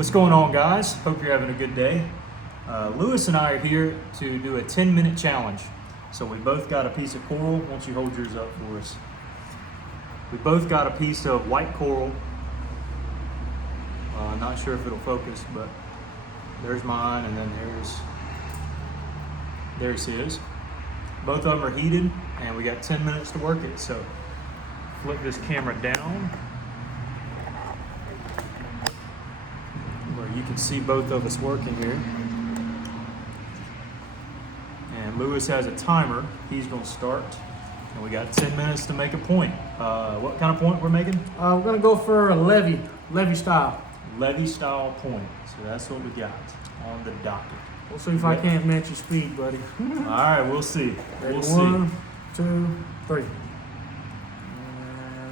What's going on, guys? Hope you're having a good day. Lewis and I are here to do a 10-minute challenge. So we both got a piece of coral. Why don't you hold yours up for us? We both got a piece of white coral. Not sure if it'll focus, but there's mine, and then there's his. Both of them are heated, and we got 10 minutes to work it. So flip this camera down, where you can see both of us working here. And Lewis has a timer. He's going to start. And we got 10 minutes to make a point. What kind of point we're making? We're going to go for a Levy style. Levy style point. So that's what we got on the docket. We'll see if I can't match your speed, buddy. All right, we'll see. We'll see. 1, 2, 3.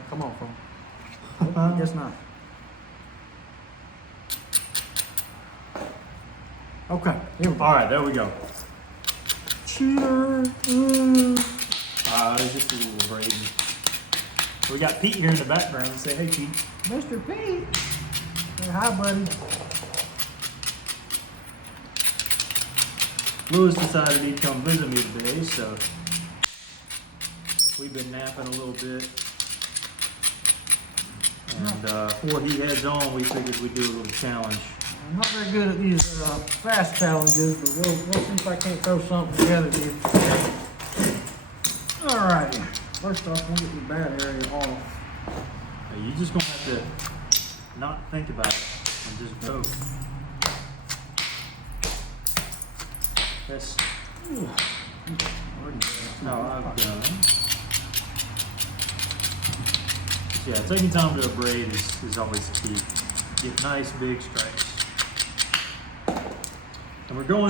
Come on, phone. I guess not. Okay, here we go. All right, there we go. Cheater. There's just a little braid. We got Pete here in the background. Say, hey, Pete. Mr. Pete. Say hi, buddy. Lewis decided he'd come visit me today, so we've been napping a little bit. And before he heads on, we figured we'd do a little challenge. I'm not very good at these fast challenges, but we'll see if I can't throw something together here. Alrighty. First off, I'm getting the bad area off. Now, you're just going to have to not think about it and just go. That's... No, I've done. Yeah, taking time to braid is always key. Get nice big stripes. And we're going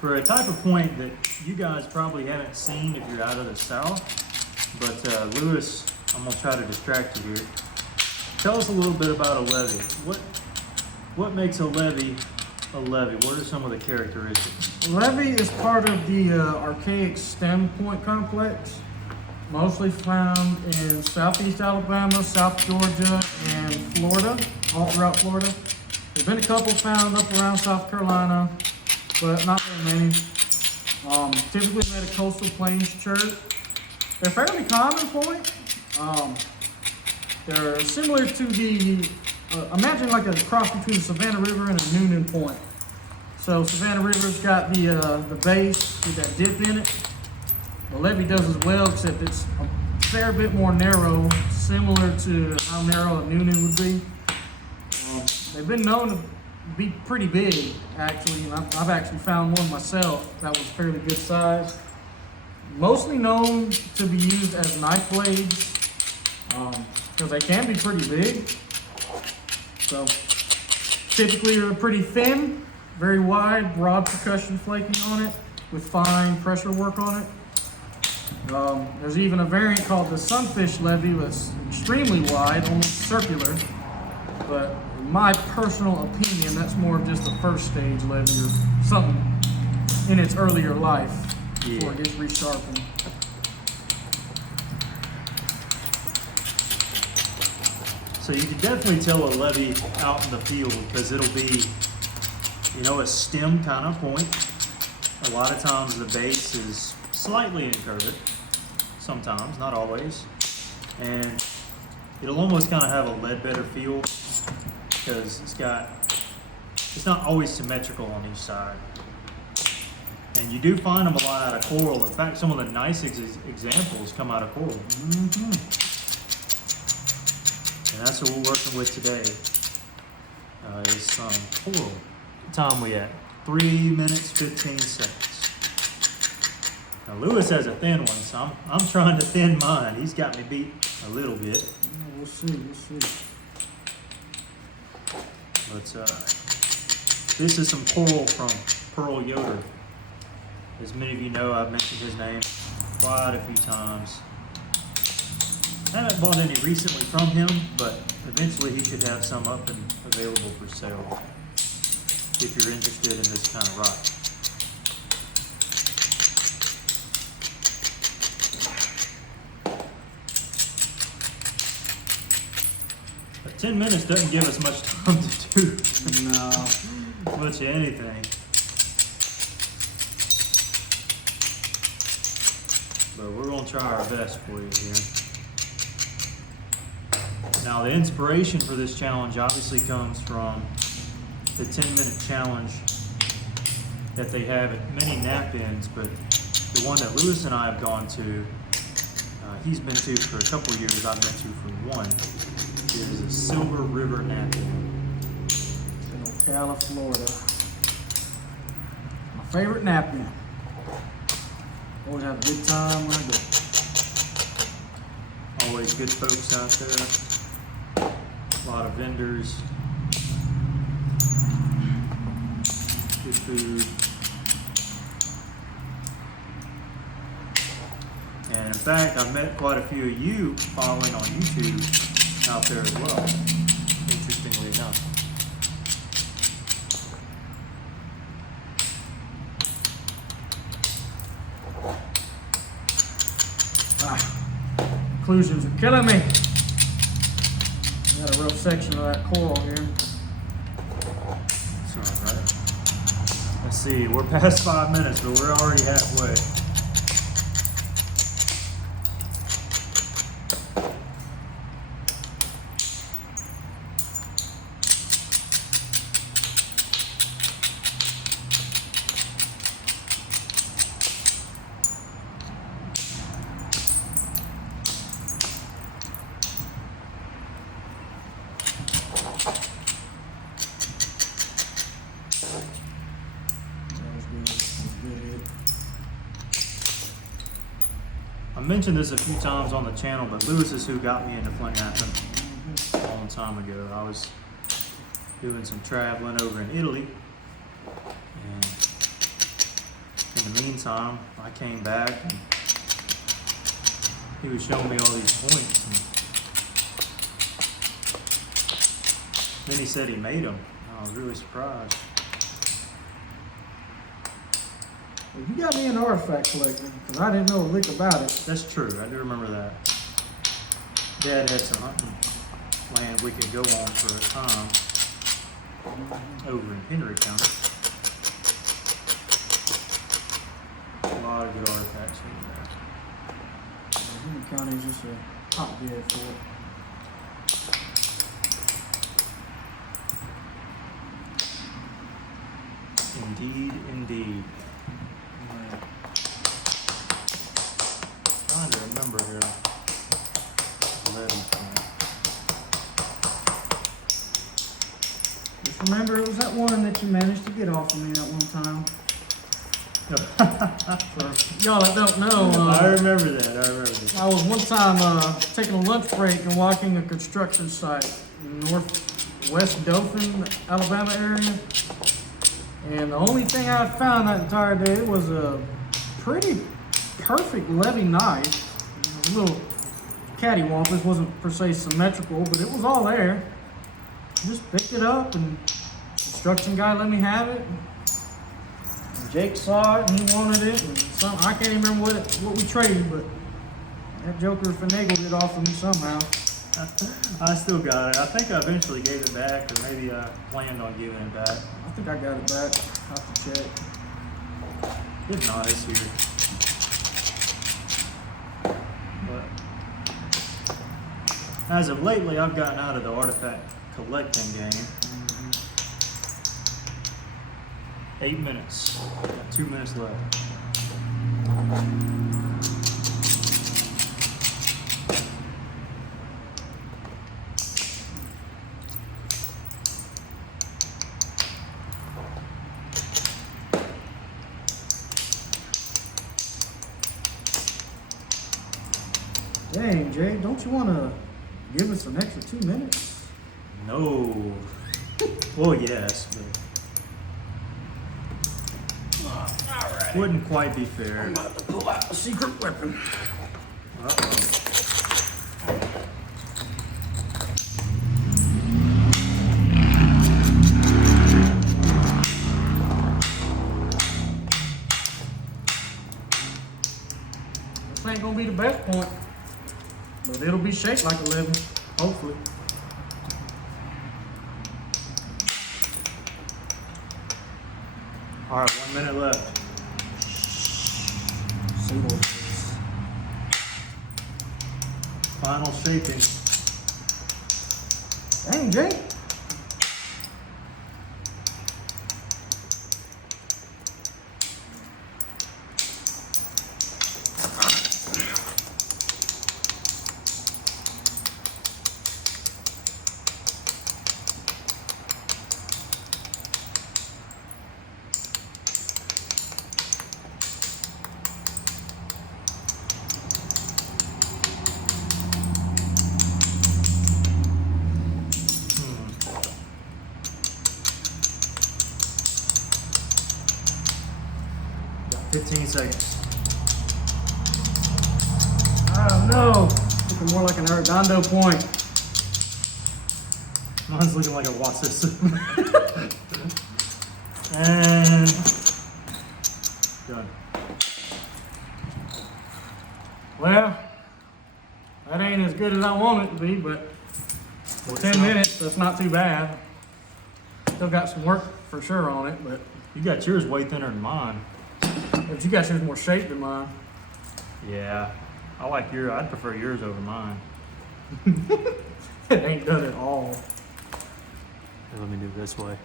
for a type of point that you guys probably haven't seen if you're out of the South. But Lewis, I'm going to try to distract you here. Tell us a little bit about a levy. What makes a levy a levy? What are some of the characteristics? Levy is part of the archaic stem point complex, mostly found in southeast Alabama, South Georgia, and Florida, all throughout Florida. There's been a couple found up around South Carolina, but not very many. Typically made a coastal plains chert. They're fairly common point. They're similar to the, imagine like a cross between the Savannah River and a Noonan point. So Savannah River's got the base with that dip in it. The levy does as well, except it's a fair bit more narrow, similar to how narrow a Noonan would be. They've been known to be pretty big, actually, and I've actually found one myself that was fairly good size. Mostly known to be used as knife blades, because they can be pretty big. So typically they're pretty thin, very wide, broad percussion flaking on it, with fine pressure work on it. There's even a variant called the sunfish levy that's extremely wide, almost circular, but in my personal opinion, that's more of just a first stage levy or something in its earlier life before it gets resharpened. So you can definitely tell a levy out in the field because it'll be, a stem kind of point. A lot of times the base is slightly incurved, sometimes, not always. And it'll almost kind of have a leadbetter feel because it's not always symmetrical on each side. And you do find them a lot out of coral. In fact, some of the nice examples come out of coral. Mm-hmm. And that's what we're working with today, is some coral. What time we at? 3 minutes, 15 seconds. Now Lewis has a thin one, so I'm trying to thin mine. He's got me beat a little bit. We'll see. But this is some coral from Pearl Yoder. As many of you know, I've mentioned his name quite a few times. I haven't bought any recently from him, but eventually he should have some up and available for sale if you're interested in this kind of rock. 10 minutes doesn't give us much time to do No. much of anything. But we're gonna try our best for you here. Now the inspiration for this challenge obviously comes from the 10-minute challenge that they have at many nap-ins, but the one that Lewis and I have gone to, he's been to for a couple of years, I've been to for one, is a Silver River nap-in. In Ocala, Florida. My favorite nap-in. Always have a good time when I go. Always good folks out there. A lot of vendors. Good food. And in fact, I've met quite a few of you following on YouTube out there as well, interestingly enough. Conclusions are killing me. Got a rough section of that coral here. That's all right. Let's see, we're past 5 minutes, but we're already halfway. I mentioned this a few times on the channel, but Lewis is who got me into Flint-Knapping a long time ago. I was doing some traveling over in Italy, and in the meantime, I came back and he was showing me all these points. And then he said he made them. I was really surprised. Well, you got me an artifact collector, because I didn't know a lick about it. That's true. I do remember that. Dad had some hunting land we could go on for a time over in Henry County. A lot of good artifacts in there. Henry County is just a hotbed for it. Indeed, indeed. Trying to remember here. Levy plant. Just remember, it was that one that you managed to get off of me that one time. For y'all that don't know, I remember that. I was one time taking a lunch break and walking a construction site in northwest Dothan, Alabama area. And the only thing I had found that entire day was a pretty perfect Levy knife. It was a little cattywampus, wasn't per se symmetrical, but it was all there. Just picked it up, and the construction guy let me have it. And Jake saw it and he wanted it, and I can't even remember what we traded, but that joker finagled it off of me somehow. I still got it. I think I eventually gave it back, or maybe I planned on giving it back. I think I got it back. I'll have to check. If not, it's here. But as of lately, I've gotten out of the artifact collecting game. 8 minutes. Got 2 minutes left. Dang, Jay, don't you want to give us an extra 2 minutes? No. Well, yes, but wouldn't quite be fair. I'm about to pull out a secret weapon. Uh-oh. This ain't gonna be the best point, but it'll be shaped like a Levy, hopefully. All right, 1 minute left. Final shaping. Dang, Jake. Got 15 seconds. Oh no. Looking more like an Arredondo point. Mine's looking like a Wasis. And done. Well, that ain't as good as I want it to be, but 10 minutes, that's not too bad. Still got some work for sure on it, but You got yours way thinner than mine. you got yours more shape than mine. Yeah, I like yours. I'd prefer yours over mine. It ain't done at all. Here, let me do it this way.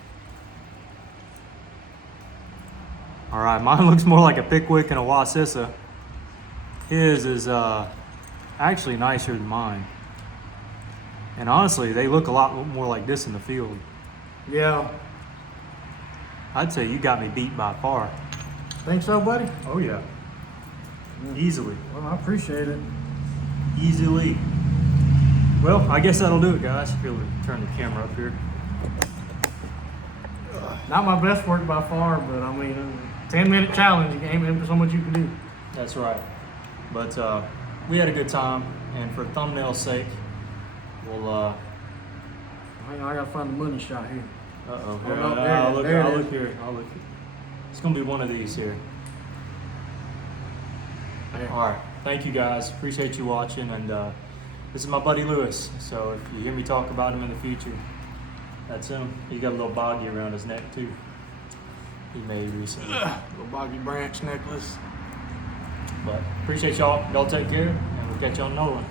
All right, mine looks more like a Pickwick and a Wasissa. His is actually nicer than mine. And honestly, they look a lot more like this in the field. Yeah. I'd say you got me beat by far. Think so, buddy? Oh yeah. Easily. Well, I appreciate it. Easily. Well, I guess that'll do it, guys. Here, let me turn the camera up here. Not my best work by far, but I mean, 10-minute challenge. You ain't for so much you can do. That's right. But we had a good time, and for thumbnail's sake, we'll Hang on, I gotta find the money shot here. uh-oh. Oh, I'll look here. I'll look here. It's gonna be one of these here. There. All right. Thank you guys. Appreciate you watching. And this is my buddy Lewis. So if you hear me talk about him in the future, that's him. He's got a little boggy around his neck too. He made recently. Little boggy branch necklace. But appreciate y'all. Y'all take care, and we'll catch you on another one.